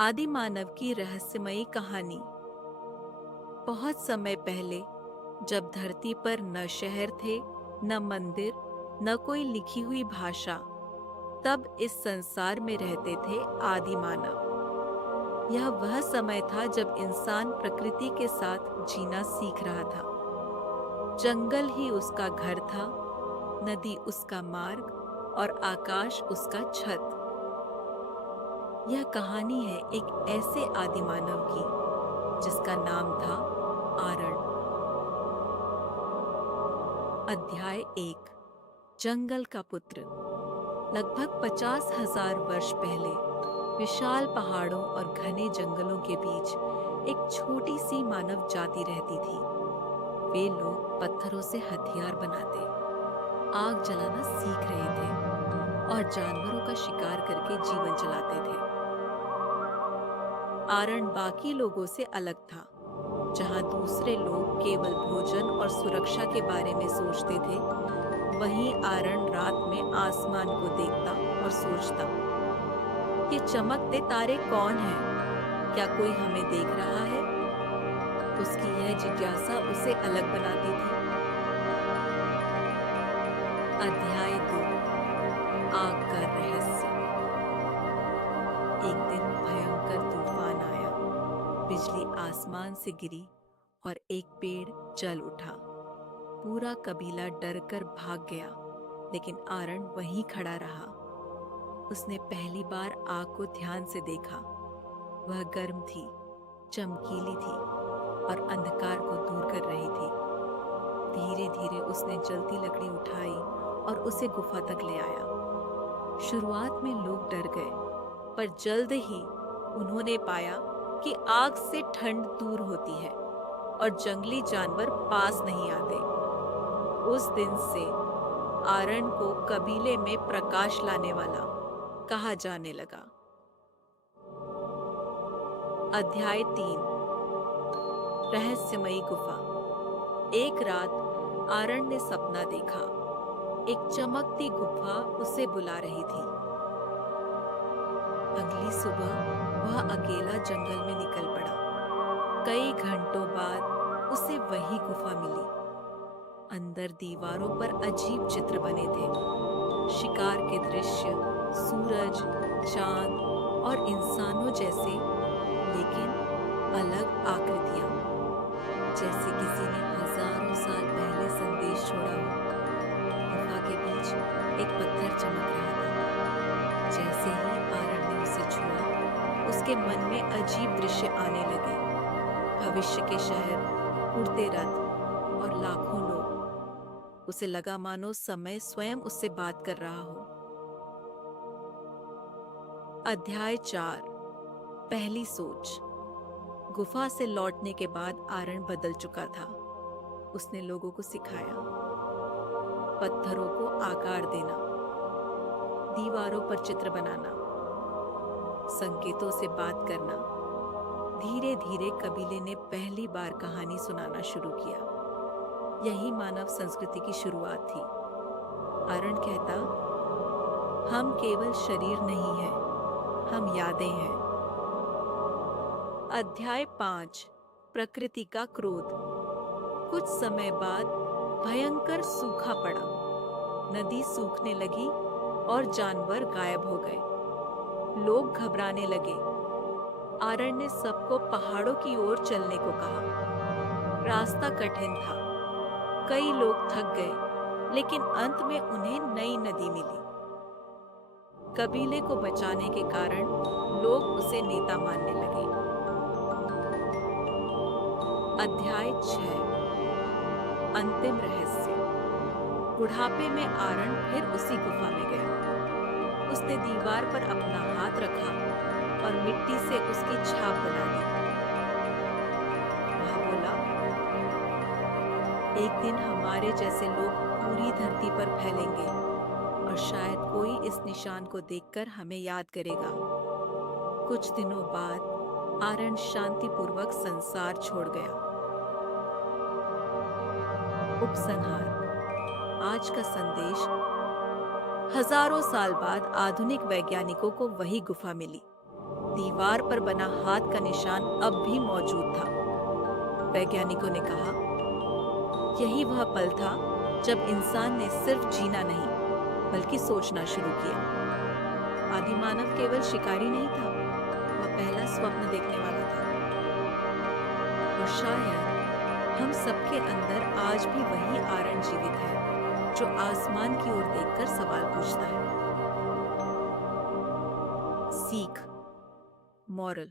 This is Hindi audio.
आदि मानव की रहस्यमयी कहानी। बहुत समय पहले, जब धरती पर न शहर थे, न मंदिर, न कोई लिखी हुई भाषा, तब इस संसार में रहते थे आदि मानव। यह वह समय था जब इंसान प्रकृति के साथ जीना सीख रहा था। जंगल ही उसका घर था, नदी उसका मार्ग और आकाश उसका छत। यह कहानी है एक ऐसे आदि मानव की जिसका नाम था आरण। अध्याय 1। जंगल का पुत्र। लगभग 50,000 वर्ष पहले विशाल पहाड़ों और घने जंगलों के बीच एक छोटी सी मानव जाति रहती थी। वे लोग पत्थरों से हथियार बनाते, आग जलाना सीख रहे थे और जानवरों का शिकार करके जीवन चलाते थे। आरण बाकी लोगों से अलग था। जहां दूसरे लोग केवल भोजन और सुरक्षा के बारे में सोचते थे, वहीं आरण रात में आसमान को देखता और सोचता, ये चमकते तारे कौन हैं? क्या कोई हमें देख रहा है? उसकी यह जिज्ञासा उसे अलग बनाती थी। अध्याय 2। आग का रहस्य। एक दिन भयंकर तूफान आया। बिजली आसमान से गिरी और एक पेड़ जल उठा। पूरा कबीला डरकर भाग गया, लेकिन आरण वहीं खड़ा रहा। उसने पहली बार आग को ध्यान से देखा। वह गर्म थी, चमकीली थी और अंधकार को दूर कर रही थी। धीरे धीरे उसने जलती लकड़ी उठाई और उसे गुफा तक ले आया। शुरुआत में लोग डर गए, पर जल्द ही उन्होंने पाया कि आग से ठंड दूर होती है और जंगली जानवर पास नहीं आते। उस दिन से आरण को कबीले में प्रकाश लाने वाला कहा जाने लगा। अध्याय 3। रहस्यमयी गुफा। एक रात आरण ने सपना देखा। एक चमकती गुफा उसे बुला रही थी। अगली सुबह वह अकेला जंगल में निकल पड़ा। कई घंटों बाद उसे वही गुफा मिली। अंदर दीवारों पर अजीब चित्र बने थे, शिकार के दृश्य, सूरज, चांद और इंसानों जैसे, लेकिन अलग आकृतियां, जैसे किसी ने हजारों साल पहले संदेश छोड़ा हो। गुफा के बीच एक पत्थर चमक रहा था। जैसे ही आरण ने उसे छुआ, उसके मन में अजीब दृश्य आने लगे। भविष्य के शहर, उड़ते रथ और लाखों लोग। उसे लगा मानो समय स्वयं उससे बात कर रहा हो। अध्याय 4। पहली सोच। गुफा से लौटने के बाद आरण बदल चुका था। उसने लोगों को सिखाया, पत्थरों को आकार देना, दीवारों पर चित्र बनाना, संकेतों से बात करना। धीरे धीरे कबीले ने पहली बार कहानी सुनाना शुरू किया। यही मानव संस्कृति की शुरुआत थी। आरण कहता, हम केवल शरीर नहीं हैं, हम यादें हैं। अध्याय 5। प्रकृति का क्रोध। कुछ समय बाद भयंकर सूखा पड़ा। नदी सूखने लगी और जानवर गायब हो गए। लोग घबराने लगे। आरण ने सबको पहाड़ों की ओर चलने को कहा। रास्ता कठिन था। कई लोग थक गए, लेकिन अंत में उन्हें नई नदी मिली। कबीले को बचाने के कारण लोग उसे नेता मानने लगे। अध्याय 6। अंतिम रहस्य। बुढ़ापे में आरण फिर उसी गुफा में गया। उसने दीवार पर अपना हाथ रखा और मिट्टी से उसकी छाप बना दी। वह बोला, एक दिन हमारे जैसे लोग पूरी धरती पर फैलेंगे और शायद कोई इस निशान को देखकर हमें याद करेगा। कुछ दिनों बाद आरण शांतिपूर्वक संसार छोड़ गया। उपसंहार। आज का संदेश। हजारों साल बाद आधुनिक वैज्ञानिकों को वही गुफा मिली। दीवार पर बना हाथ का निशान अब भी मौजूद था। वैज्ञानिकों ने कहा, यही वह पल था जब इंसान ने सिर्फ जीना नहीं, बल्कि सोचना शुरू किया। आदि मानव केवल शिकारी नहीं था, वह पहला स्वप्न देखने वाला था। और शायद हम सबके अंदर आज भी वही आरंभ जीवित है, जो आसमान की ओर देखकर सवाल पूछता है। सीख, मॉरल।